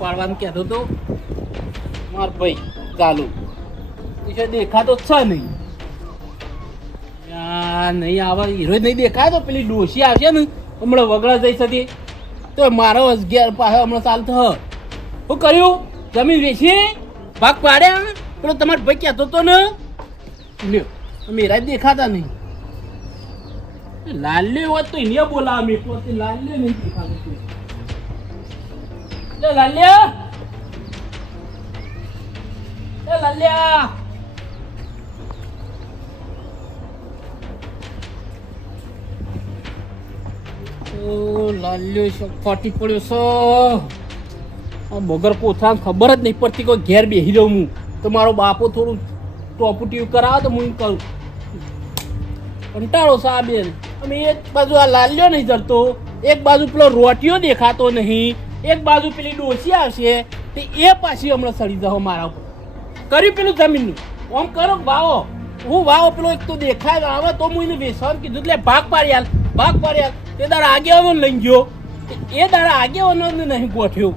પાડવાનું કહેતો તો માર ભાઈ ચાલુ એ દેખાતો જ છે નહીં. નહીં આવે હીરો નહીં દેખાય તો પેલી ડોશી આવશે ને હમણાં વગડા જઈ શકે તો મારો અગિયાર પાસે હમણાં ચાલતો શું કર્યું જમીન વેચી ભાગ પાડ્યા પેલો તમારો ભાઈ કહેતો તો ને લ્યો મેરા જ દેખાતા નહીં. લાલ્યો હોત તો એને બોલાવા મેં પોતે લાલ્યો નહીં દેખાતો. લાલ્યા લાલ્યા લાલ્યો ફાટી પડ્યો છો. આ બગર કોથળા ખબર જ નહીં પડતી કોઈ ઘેર બેસી જાઉં હું તો મારો બાપો થોડું ટોપુટીવ કરાવે તો હું એમ કરું. કંટાળો સા બેન અમે એક બાજુ આ લાલ્યો નહીં જરતો, એક બાજુ પેલો રોટિયો દેખાતો નહીં, એક બાજુ પેલી ડોસી આવશે તે એ પાછી હમણાં સડી જાઓ મારા ઉપર. કર્યું પેલું જમીનનું આમ કરો વાવો હું વાવો પેલો એક તો દેખાય આવે તો હું એને વેચવાનું કીધું એટલે ભાગ પાડ્યા તે દાડા આગેવાનો લઈ ગયો એ દાડા આગેવાનો નહીં ગોઠ્યો.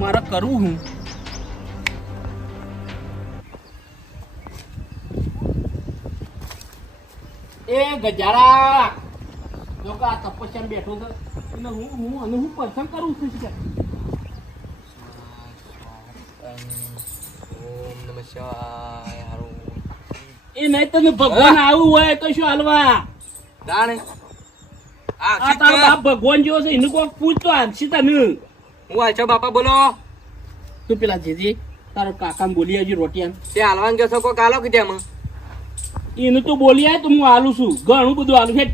મારે કરવું હું એ ગજારા જો કે આ તપસ્યા બેઠો છે એટલે હું પસંદ કરું છું. એ નહીં તને ભગવાન આવું હોય તો શું હાલવા આ તારો બાપ ભગવાન જેવો છે એનું કોઈ પૂછતો હાલશી તને. હું હાલશો બાપા બોલો. તું પેલા જેજી તારો કાકા બોલી હજી રોટિયા તે હાલવાન ગયો છો કોઈ કાલો કીધે એમાં એનું તો બોલી આય તો હું હાલું છું ઘણું બધું હાલું છે.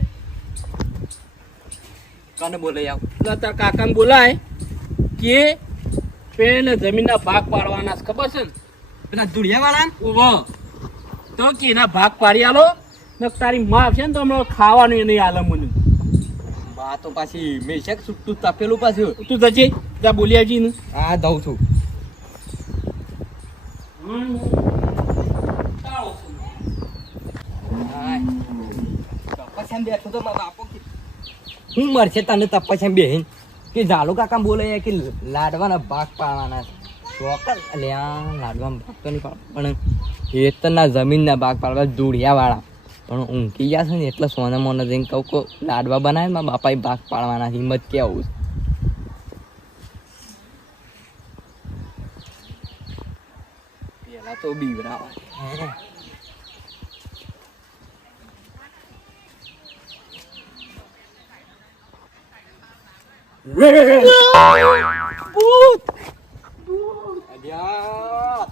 કોને બોલે આવ તારા કાકાને બોલાય કે પેલા જમીનના ભાગ પાડવાના ખબર છે ને પેલા ધુળિયા વાળા ઓહો તો કે એના ભાગ પાડી આલો ને તારી માં આવશે ને તો હમણાં ખાવાનું એ નહીં હાલે મને. બા તો પાછી મેં શેક છૂટું તપેલું પાછું તું જજે ત્યાં બોલી આવજી ને. હા દઉં છું. બેઠો તો મારા બાપો હું મરશે તને તપસ્યા બેહીન કે ઝાલુ કાકા બોલે કે લાડવાના ભાગ પાડવાના ચોકલ અલ્યા લાડવાના ભાગ તો નહીં પાડ પણ ખેતરના જમીનના ભાગ પાડવા ધૂળિયા વાળા પણ ઊંઘી ગયા છે ને એટલે સોના મોને જઈને કહું કે લાડવા બનાવે મારા બાપાએ ભાગ પાડવાના હિંમત કેવું પેલા તો બીવરાવા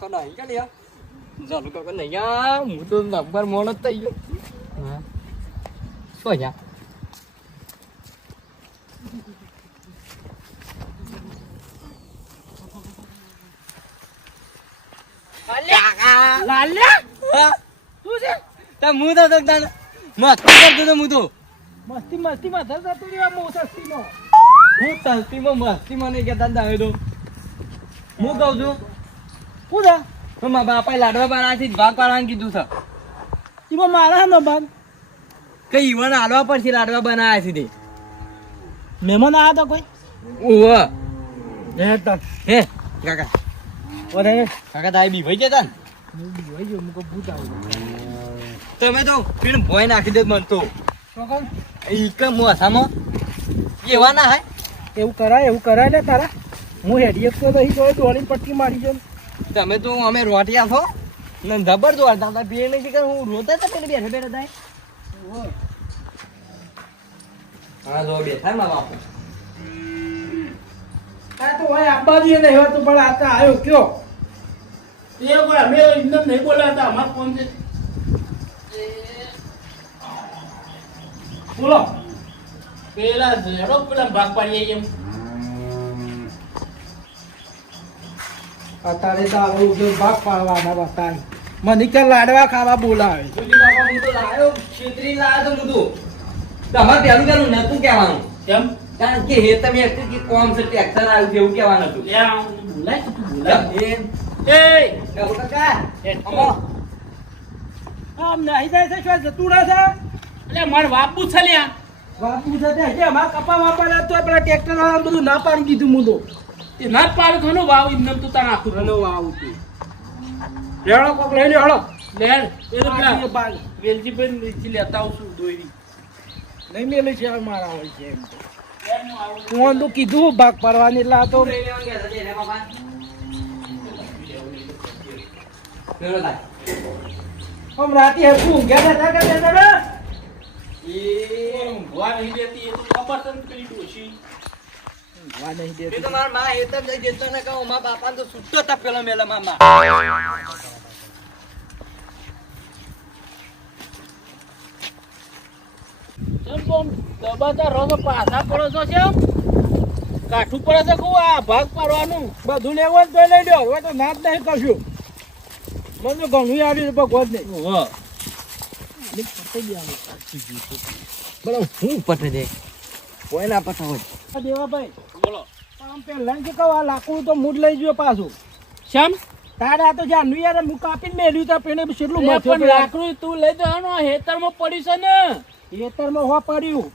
તો નહીં કે લ્યા ચાલુ કાકો નહીં હું તો નંબર મોડો જ થઈ ગયો. શું યા મસ્તી મસ્તીમાં ધરતા તું સસ્તીમાં હું તલતીમાં મસ્તીમાં નહીં કહેતા દાવે તો હું કહું છું શું છે તો મારા બાપાએ લાડવા બનાવથી ભાગ પાડવાનું કીધું છે. એમાં મારા નો ભાગ કઈ ઈવન હાલવા પડશે લાડવા બનાવ્યા છે તે મહેમાન આવ્યા હતા કોઈ ઓહ હે હે કાકા કાકા તારી બીભાઈ જતા ને તમે તો પીણ ભોય નાખી દે મન તો મોસામાં એવા ના હે એવું કરાય ને તારા હું હેડી તો નહીં તો દોડી પટ્ટી મારી છે. તમે તો અમે રોટિયા છો ને જબર દોડ દાદા પીએ નહીં કે હું રોતા હતા પેલે બેઠા બેઠા થાય. હા જો બેઠા મારા બાપુ આ તો હોય આબાજી નહીં હોય તો પણ આ તો આવ્યો કયો એ કોઈ અમે ઇન્દન નહીં બોલાતા અમાર કોણ છે બોલો પેલા ઝેડો પેલા ભાગ પાડીએ એમ અત્યારે તો આવું ભાગ પાડવાના બતાય મને કે લાડવા ખાવા બોલાવે બાપા હું તો લાયો છેતરી લાયો તો મુદો તમારે પેલું પેલું નતું કહેવાનું કેમ કારણ કે હે તમે કે કોમ છે ટ્રેક્ટર આવ્યું છે એવું કહેવાનું હતું. બોલાય તો તું બોલાય એ કાકો કાકા અમો આમ નહીં જાય છે શું જતું રહે છે એટલે માર બાપુ છે લ્યા બાપુ છે તે હજી અમાર કપા વાપરવા તો પેલા ટ્રેક્ટર વાળા બધું ના પાડી દીધું મું તો એ ના જ પાડે ઘણો વાવ એમને તું તાર નાખું ઘણો વાવ તું લેવડો કોક લઈ લે હળો લેડ એ તો આ પેલા બાગ વેલજીભાઈ નીચે લેતા આવશું દોરી નહીં મેલે છે મારા હોય છે એમ તો હું તો કીધું ભાગ પાડવાની એટલે આ તો આમ રાતે હરખું ઊંઘ્યા હતા કે દાદા એ ઊંઘવા નહીં દેતી એ તો ખબર છે ને પેલી ડોશી ઊંઘવા નહીં એ દેતી તો મારા માં એ તો જઈ દેતો ને કહું મારા બાપાને તો છૂટો હતા પેલો મેલા મામા ચમ બોમ દબાતા રહો તો પાછા પડો છો છે કાઠું પડે છે કહું આ ભાગ પાડવાનું બધું લેવું હોય તો લઈ લો હવે તો ના જ નહીં કશું મને તો ઘણું આવ્યું ભગવાન નહીં વાહ બોલો હું પટે દે કોઈ ના પટા હોય દેવાભાઈ બોલો આમ પેલા કે કહું આ લાકડું તો મૂડ લઈ ગયો પાછું શમ તારે આ તો જાનું યાર હું કાપીને મેલ્યું તા પેને કેટલું એટલે મથ્યો પણ લાકડું તું લઈ જવાનું હેતરમાં પડ્યું છે ને ખેતરમાં હો પડ્યું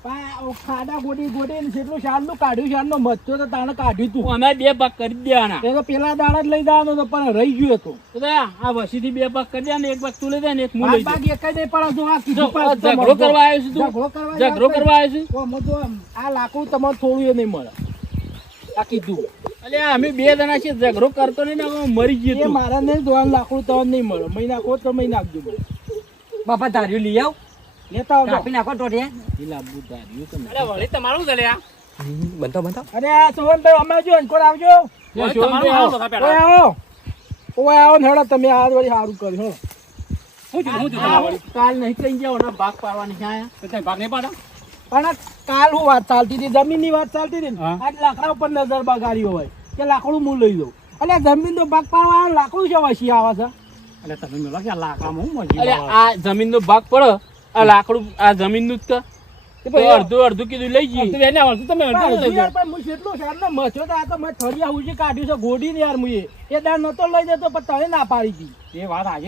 ખાડા ગોડી ગોડી ને જેટલું શાનનું કાઢ્યું શાનનો મથ્યો તો તાણે કાઢ્યું તું અમે બે ભાગ કરી દેવાના એ તો પેલા દાડા જ લઈ જવાનો હતો પણ રહી ગયો હતો તો આ વસીથી બે ભાગ કરી દે ને એક ભાગ તું લઈ દે ને એક હું લઈ ભાગ દઉં. એક જ નહીં પણ જો આ કીધું જો, પાછું ઝઘડો કરવા આવ્યો છું તું? ઝઘડો કરવા ઝઘડો કરવા આવ્યો છું? ઓ, મત જો આ લાકડું તમારે થોડું એ નહીં મળે આ કીધું અલ્યા અમે બે જણા છીએ ઝઘડો કરતો નહીં ને હવે મરી ગયો એ તું. મારા નહીં જોવાનું લાકડું તમને નહીં મળે મહિના નાખો તો મહિના નાખજો મને. બાપા ધાર્યું લઈ આવ લેતા આવજો કાપી નાખો ટોટે ઈ લાંબુ ધાર્યું તમે. અરે વળી તમારું છે લ્યા. બનતો બનતો અરે આ સોહનભાઈ અમારે જો અંકોર આવજો વળી સોહનભાઈ તમારું આવો. હાલો પેલા. ઓય આવો ઓય આવો ને હેડો તમે આ વળી સારું કર્યું હો. શું થયું, શું થયું તમારે વળી? કાલ નહીં કઈ જાઓ ને ભાગ પાડવાની છે આયા. તો તમે ભાગ નહીં પાડો? પણ કાલ હું વાત ચાલતી હતી જમીનની વાત ચાલતી હતી ને હા. આજ લાકડા ઉપર નજર બગાડી હોય કે લાકડું હું લઈ દઉં એટલે જમીન તો ભાગ પાડવા આવે, લાકડું છે વસી આવે છે એટલે તમે મેલો કે આ લાકડામાં હું મજી અરે આ જમીનનો ભાગ પડે આ લાકડું આ જમીનનું જ તો અડધું અડધું કીધું લઈ જઈએ પણ હજુ યાર પણ હું કેટલું શાનનો મથ્યો તો આ તો મેં થળિયા ઉજી કાઢ્યું છે ગોડી ને યાર મુએ એ દાળ નતો લઈ જતો પણ તને ના પાડી હતી એ વાત આજે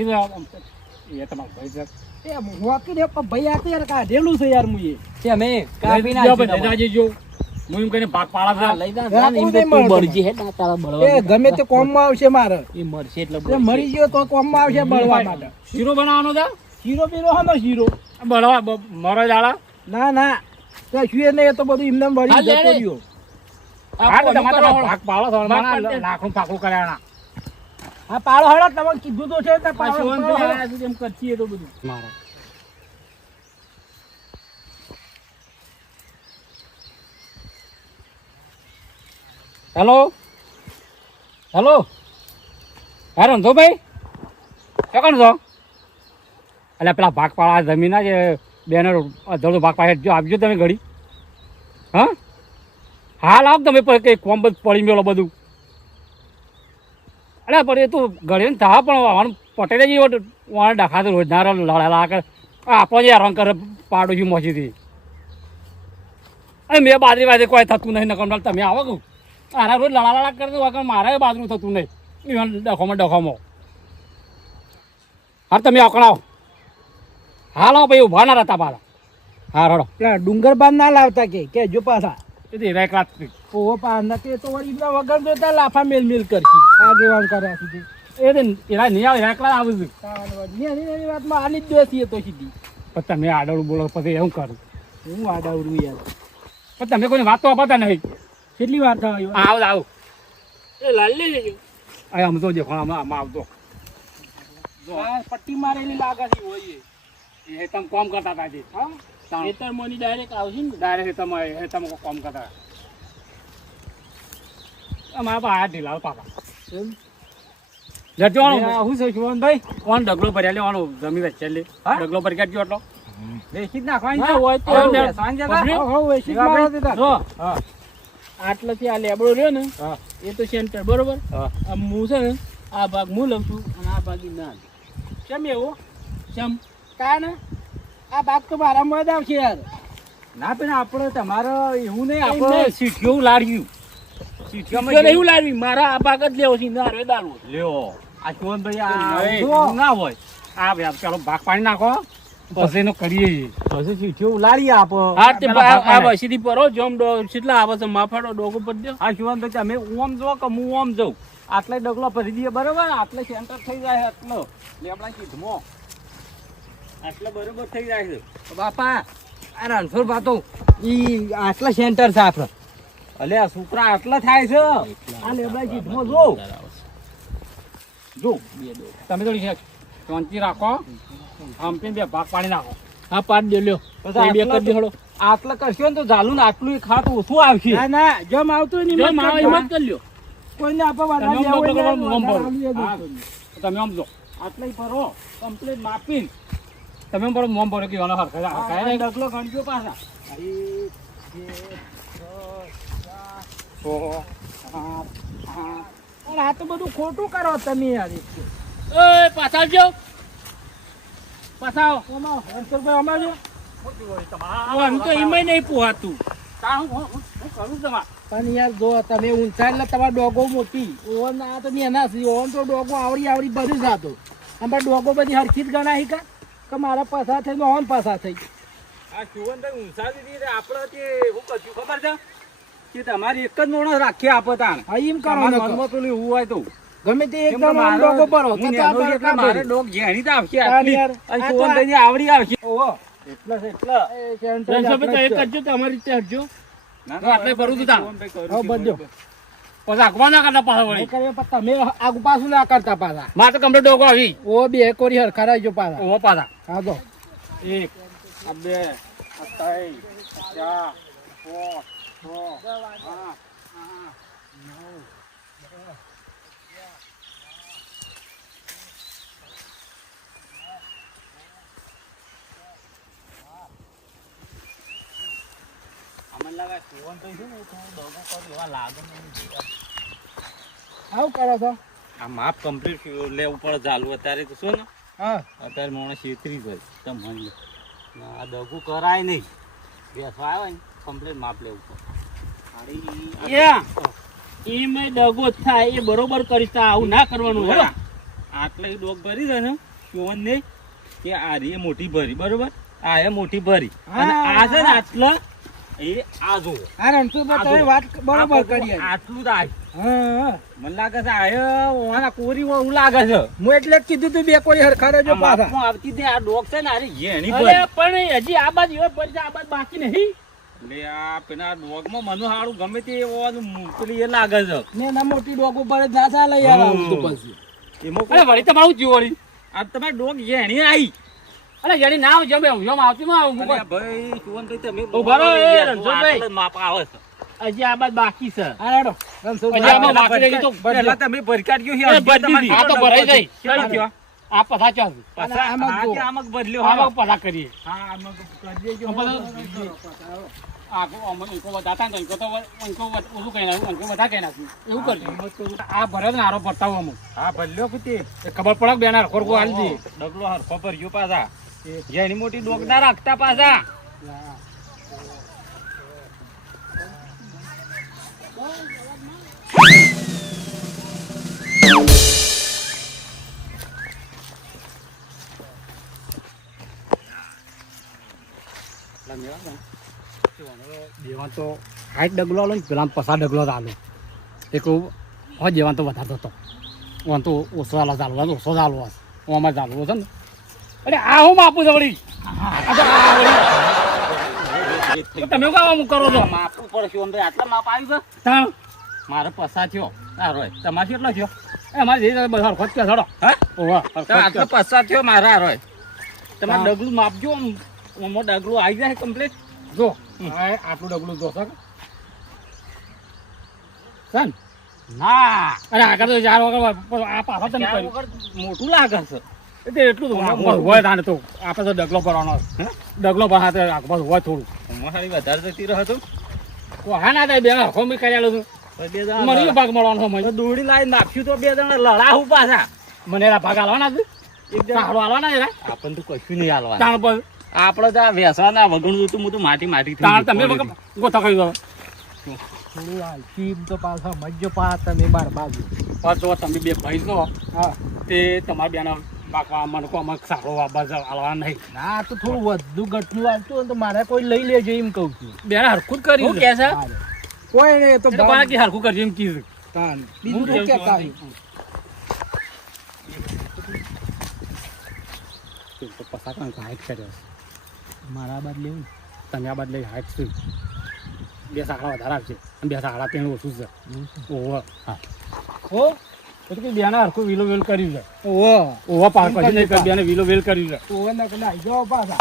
એ તમારું ભાઈ છે. એ વાકી દે પણ ભાઈ આ તો યાર કાઢેલું છે યાર મુએ તે અમે કાપી લઈ જાઓ ભાઈ, લઈ નાખી જાજે જો. હું એમ કહીને ભાગ પાડા લઈ લાકડું નહીં મળે એ ગમે તે કોમમાં આવશે મારે એ મરશે એટલે એ મરી ગયો તો કોમમાં આવશે બળવા માટે શીરો બનાવવાનો છે શીરો બીરો હનો શીરો બળવા મરો જાડા ના ના તો શું નહીં એ તો બધું એમને બળી હા, લે, જતો લે. રહ્યો ભાગ પાડો લાખું પાકું કર્યા હા પાડો હળો તમે કીધું તો છે ને પાડો, પાડો હળો. એમ કરતી તો બધું મારા હેલો હેલો હા રંધો ભાઈ કોણ છો એટલે પેલા ભાગ પાડા જમીન છે બેનો અડધો ભાગ પાડે જો આપજો તમે ઘડી હા હાલ આપ તમે કંઈ કોમ બધું પડી મેલો બધું અરે પણ એ તો ઘડી ને થા પણ વાણ પટેલે જ વાણ ડખાતો રોજ ના લડાયેલા કે આપણો જે રંગ કરે પાડું છું મોસીથી અરે મેં બાજરી બાજરી કોઈ થતું નહીં નકમ તમે આવો કહું આના રોજ લડા કરતો વગર મારે બાજરું થતું નહીં ઇવન ડખોમાં હા તમે આકડાવો હાલ આવો ભાઈ ઉભા ના રહેતા પાછા હા રડો પેલા ડુંગર બાદ ના લાવતા કે જો પાછા એ તો એક રાત ઓહો પા નથી તો વળી પેલા વગર જોતા લાફા મેલ મેલ કરશી આ દેવાન કર્યા સુધી એ તો એના નહીં આવે એકલા આવે છે નાની વાતમાં આની જ બેસીએ તો સીધી પણ તમે આડવડું બોલો પછી એવું કરું હું આડાવડું યાર પણ તમે કોઈ વાત તો અપાતા નહીં કેટલી વાર થયો આવ આવ એ લાલ લઈ જજો આ આમ તો દેખો આમ આવતો પટ્ટી મારેલી લાગે છે હોય એ તમે કોમ કરતા હતા જે હા ખેતર મોની ડાયરેક્ટ આવશે ને ડાયરેક્ટ તમે કોમ કરતા અમારા પા હાથ ઢીલા પાપા જજો હું છે શિવનભાઈ કોણ ડગલો ભર્યા લેવાનો જમી વચ્ચે લે હા? ડગલો ભરી કાઢજો એટલો બેસી જ નાખવાની ના હોય તો હા, સાંજ હો, હો, બેસી જ મારવા દીધા. જો હા આટલાથી આ લેબડો રહ્યો ને હા એ તો સેન્ટર બરોબર હા આ હું છે ને આ ભાગ હું લઉં છું અને આ ભાગ ઈ ના લે. કેમ એવું ચમ કા ને આ ભાગ તો મારામાં જ આવશે યાર ના પણ આપણે તમારે એવું નહીં આપણે આપણે સીઠીઓ લાડ્યું સીઠીઓ એવું લાડવી મારા આ ભાગ જ લેવો છે ના રે દારૂ લ્યો આ શિવનભાઈ નહીં, આ એવું ના હોય આ પેલો ભાગ પાડી નાખો પછી એનો કરીએ પછી ચીઠીઓ ઉલાડીએ આપો હા તે આ બસીથી પરો જોમ કેટલા આવે છે માફાડો ડોગો પડ દો આ શિવાન ભાઈ તમે ઓમ જો કે હું ઓમ જઉં આટલે ડગલો ભરી દઈએ બરોબર આટલે સેન્ટર થઈ જાય આટલો લેબડા કીધમો આટલે બરોબર થઈ જાય છે બાપા આ રણછોડ બાતો ઈ આટલા સેન્ટર છે આપણે અલે આ છોકરા આટલા થાય છે આ લેબડા કીધમો જો જો તમે થોડી શાંતિ રાખો હમ્પીને બે ભાગ પાડી નાખો હા પાડ દે લ્યો પછી બે કરી દેડો આટલે કરશો ને તો ઝાલું ને આટલું ખાત ઓછું આવશે ના ના જમ આવતું નહીં જો માવા હિંમત કરી લ્યો કોઈને આપવા તમે આમ ડોક્ટર કરવા મોમ ભરો. તમે આમ જો આટલે ભરો કમ્પ્લીટ માપીને તમે આમ ભરો મોમ ભરો કે વાળા હરખાય ડગલો ગણજો પાછા 1 2 3 4 5 6 આ તો બધું ખોટું કરો તમે યાર ઓય પાછા આવજો પાછા આવો હર્ષભાઈ અમારે આમ તો એમાંય નહીં પોહાતું પણ યાર જો તમે ઊંચા એટલે તમારા ડોગો મોટી ઓવન આ તો નાના છે ઓવન તો ડોગો આવડી બધું જાતો અમારા ડોગો બધી હરખી જ ગણાય કે મારા પાસા થઈ ઓવન પાસા થઈ આ શિવનભાઈ ઊંચા દીધી આપણે તે શું કરશું ખબર છે કે તમારી એક જ માણસ રાખીએ આપો તાણ હા એમ કરો મનમાં તો એવું હોય તો ગમે તે એક ડોગો ભરો તો મારે ડોગ જેણી તો આવશે આટલી અને શિવનભાઈ આવડી આવશે ઓહો એટલા રણછોડભાઈ તો એક કરજો તમારી રીતે હટજો આટલે ભરું તું તાણ હા બધો પછી આખવા ના કરતા પાછા વળી તમે આગુ પાછું ના કરતા પાછા મારે તો કમ્પ્લીટ ડોગો આવી ઓ બે કોરી હરખા રહેજો પાછા ઓ પાછા હા તો 1 2 3 4 5 6 અમને લાગે શિવન તો છે ને થોડું ડોગો કરી એવા લાગે આવું કરો છો આ માપ કમ્પ્લીટ લેવું પડે ચાલુ અત્યારે તો શું ને હા અત્યારે માણસ છેતરી જાય તમે મળી આ દગું કરાય નહીં બેસવા આવે ને કમ્પ્લીટ માપ લેવું પડે એમાં ડગો જ થાય એ બરોબર કરીશ આવું ના કરવાનું હે આટલે ડોગ ભરી છે ને શોવન ને કે આ રે મોટી ભરી બરોબર આ એ મોટી ભરી અને આ છે ને આટલા એ આ જો હા રણછોડભાઈ તમે વાત બરોબર કરી આટલું જ આ હા મને લાગે છે આ ઓના કોરી એવું લાગે છે હું એટલે જ કીધું તું બે કોરી હરખા રહેજો આ પાછા માપમાં આવતી હતી આ ડોગ છે ને આ જેણી અરે પણ હજી આ બાજુ એવો પડી છે આ બાજુ બાકી નહીં એટલે આ પેલા ડોગમાં મને હારું ગમે તે ઓનું પેલી એ લાગે છે ને ના મોટી ડોગ ઉપર જ ના ચાલે યાર આવું તો પછી એમાં અરે વળી તમારું જીવ વળી આ તમારી ડોગ જેણી આવી અરે જાણી ના આવજો બે હું આવતી માં આવું અરે ભાઈ સુવનભાઈ તમે ઉભા રહો, એ રણછોડભાઈ. આટલે માપ આવે છે હજી આ બાજુ બાકી છે હા હેડો હજી આમાં બાકી રહી ગયું તો પહેલા તમે ભરી કાઢ્યો છે, એ ભરી દીધી. આ તો ભરાઈ ગઈ. કેટલો થયો? આ પછા ચાલ પાછા આમાં હા, જો. કે આમાં બદલ્યો આમાં હા. પછા કરીએ હા, આમાં કરી દેજો. ઓછું કઈ નાખ્યું બધા કઈ નાખ્યું એવું કરજો આ ભરે ને હારો પડતાવો અમુક હા, બદલ્યો કુતી. ખબર પડે બે ના ખોરકો હાલી દઈએ ડગલો હરખો ભર્યો પાછા. જેની મોટી ડોગ ના રાખતા પાછા. દેવાન તો હાઈટ ડગલો આલો ને પેલા પસા ડગલો ચાલો એક હોય દેવાન તો વધારતો હતો ઓન તો ઓછો ચાલો ચાલવા ઓછો ચાલવો ઓમાં ચાલવો છે ને અરે આ હું માપું છે વળી તમે કામ કરો છો માપવું પડશે ઓમ તો આટલા માપ આવ્યું છે. તાણ મારે પસા થયો આ રોય તમારે કેટલો થયો? એ અમારે જે બધા ખોટ કે છોડો હા, ઓવા આટલો પસા થયો મારા રોય. તમારે ડગલું માપજો આમ ઓમાં ડગલું આવી જાય કમ્પ્લીટ. જો આ આટલું ડગલું જોશો સન ના અરે આગળ તો 4 વગર આ પાછા તમે ચાર કર્યું વગર મોટું લાગે છે. એટલે એટલું તો હોય તાણે તો આપણે તો ડગલો ભરવાનો હે ડગલો ભરા હાથે આખું હોય થોડું મારી વધારે જતી રહ્યો હતો. હા ના થાય બે હરખો મેં કરેલું છું બે મને જણા ભાગ મળવાનો મને દોડી લાવી નાખ્યું તો બે જણા લડાવું પાછા. મને એના ભાગ હાલવાના છે એક સારો હાલવાના એના આપણને તો કશું નહીં હાલવાનું. તાણ પર આપણે તો આ વેસવાના વગણું હતું હું તો માટી થઈ તાણ ગયું. તમે ગોથા કરી દો થોડું હાલતી તો પાછા મજ્જો પા તમે બાર બાજુ પાછો તમે બે ભાઈ છો હા તે તમારા બેના બાપા મને કો અમે સારો વાબા જવા નહીં. ના આ તો થોડું વધુ ઘટનું આવતું હોય તો મારે કોઈ લઈ લેજો એમ કહું છું. બેન હરખું જ કર્યું કે છે કોઈ નહીં, એ તો એટલે કોને કે હરખું કરજો એમ કીધું. તાન. બીજું તો કહેતા હોય. તો પસા કાંઈ હાઈટ કર્યો મારા બાદ લેવું તમે આ બાદ લઈ હાઈટ શું 2 સાકડા વધારે આવશે અને 2 સાકડા તેનું ઓછું છે. ઓહો હા હો તો કે બેને હરખું વિલો વેલ કર્યું છે. ઓહો ઓહો પાર પછી નહીં કરી બેને વિલો વેલ કર્યું છે. ઓહો ના કને આવી જાઓ પાછા.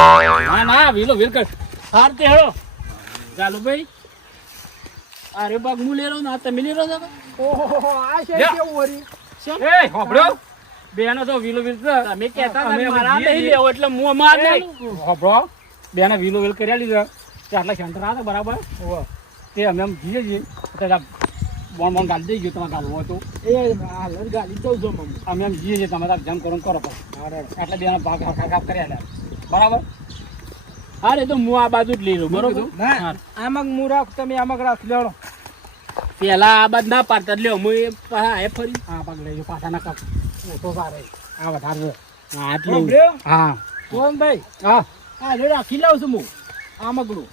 ના ના વિલો વેલ કર હાર તે હેડો ચાલો ભાઈ. અરે બાગ હું લેરો ના તમે લેરો છો ઓહો આ છે યા. કેવું વરી એ હોબળો બેનો તો વિલો વેલ તમે કહેતા અમે હતા મારા જીએ નહીં છીએ. લેવો એટલે હું અમાર નહીં હોબળો બેને વિલો વેલ કર્યા લીધા તે આટલા સેન્ટર હતા બરાબર. ઓહો તે અમે આમ જઈએ છીએ એટલે બોન ગાલી દઈ ગયો તમારે ગાલવું હતું એ હાલ જ ગાલી દઉં છું મમ્મી. અમે આમ જઈએ છીએ તમે તાર જમ કરો ને કરો પછી એટલે બેના ભાગ હરખા કર્યા લે બરાબર. હા રે તો હું આ બાજુ જ લઈ લઉં બરોબર. ના આમાં હું રાખ તમે આમાં રાખ લેડો. પેલા આ બાદ ના પાડતા લ્યો હું એ પાછા એ ફરી આ પગ લઈ પાછા ના કાપ ઓછો સારે આ વધારે છે. હા આટલું સાંભળ્યો? હા કોણ ભાઈ હા હા જો રાખી લાવું છું હું આ મગલું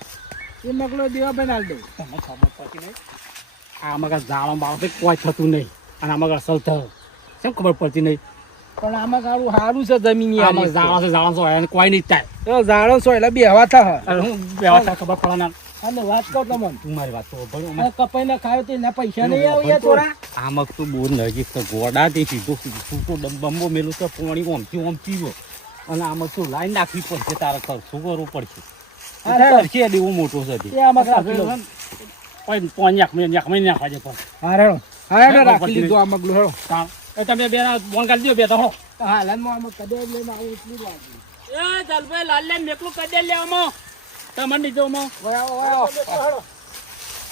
એ મગલો દેવાભાઈ હાલ દઉં. તમને ખબર પડતી નહીં આ મગર જાળો બાળો કોઈ થતું નહીં અને આ મગર અસલ થયો કેમ ખબર પડતી નહીં. પણ આમાં સારું સારું છે જમીન આ મગર જાળો છે જાળો છે એને કોઈ નહીં થાય. તો ઝાડો છો એટલે બેહવા થા. અરે હું વ્યવસ્થા ખબર પડે ના અને વાત કહો તમને તું મારી વાત તો ભલો આ કપાઈ ના ખાયો તો એના પૈસા નહીં આવ્યા થોડા. આમક તો બહુ નજીક છે ગોડા તે સીધો છૂટો ડબ્બો મેલું તો પોણી ઓમથી ઓમ પીવો અને આમાં તો લાઈન નાખવી પડશે તારે ખર્ચો કરવું પડશે કરશે દેવો મોટો છે તે. એ આમાં રાખી લઉં. કોઈ પોન નાખમાં નાખવા દે પણ હા રેડો હા રેડો રાખી લીધું આ મગલું હેડો. એ તમે બે બોન કાઢી દો બે તો હો. હાલમાં આમાં કદે લઈને આવું એટલું લાગ્યું. એ ચાલ ભાઈ લાલ લે મેકલું કદે લે આમો તમને દીધો મો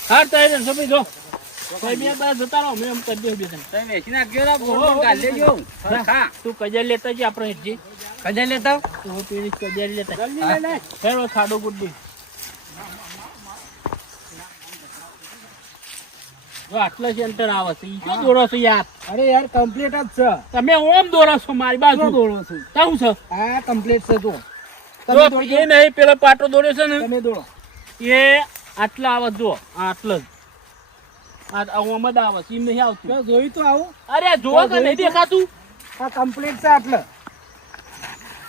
હાર તો એને સપી દો કોઈ બે બાર જતા રહો મેં એમ કરી દે બે તમે વેચી નાખજો ને બોલ ગાલ લેજો. હા તું કજે લેતા જ આપણે હેજી કજે લેતા તું પેલી કજે લેતા જલ્દી લઈ લે. ફેરો ખાડો ગુડ્ડી જો આટલા સેન્ટર આવે છે ઈ શું દોરો છો યાર અરે યાર કમ્પ્લીટ જ છે. તમે ઓમ દોરો છો મારી બાજુ શું દોડો છું શું છે આ કમ્પ્લીટ છે જો જો તમે દોડજો. એ નહીં પેલો પાટો દોડ્યો છે ને તમે દોડો એ આટલા આવે જો આ આટલો જ આ આમાં જ આવે છે એમ નહીં આવતું તો જોયું તો આવું અરે જોવો કે નહીં દેખાતું આ કમ્પ્લીટ છે આટલે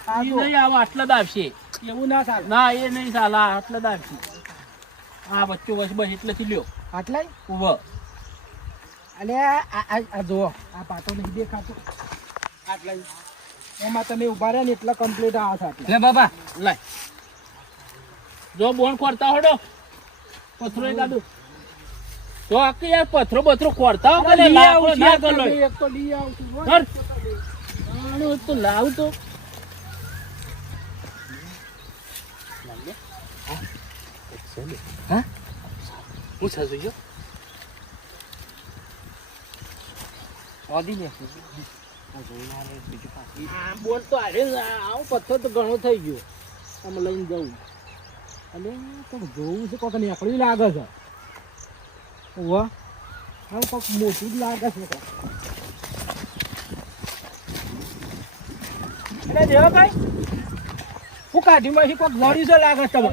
આ ઈ જો. નહીં આવે આટલા જ આવશે એવું ના ચાલે ના એ નહીં ચાલે આ આટલા જ આવશે આ વચ્ચો બસ બસ એટલેથી લ્યો આટલાય ઉભો અને આ જુઓ આ પાટો નહીં દેખાતો આટલાય એમાં તમે ઉભા રહ્યા ને એટલા કમ્પ્લીટ આવે છે આટલા. લે બાબા લાય જો બોન ખોરતા હોડો પથરો કાઢું તો આખી યાર પથરો બથરો ખોરતા હો અરે કે લઈ લાકડો આવું ના છું, ગલો એક તો લઈ આવું છું. ધર. આનું તો લાવ તો હા હું છે જોઈજો ઓદી લે આ બોલ તો આરે આવું પથ્થર તો ઘણો થઈ ગયો આમ લઈને જવું અને કંઈક જોવું છે કોઈક નીકળ્યું લાગે છે વાહ આવું કોઈક મોટું જ લાગે છે કોક. અરે દેવાભાઈ હું કાઢ્યું માંથી કોઈક લડ્યું છે લાગે છે તમે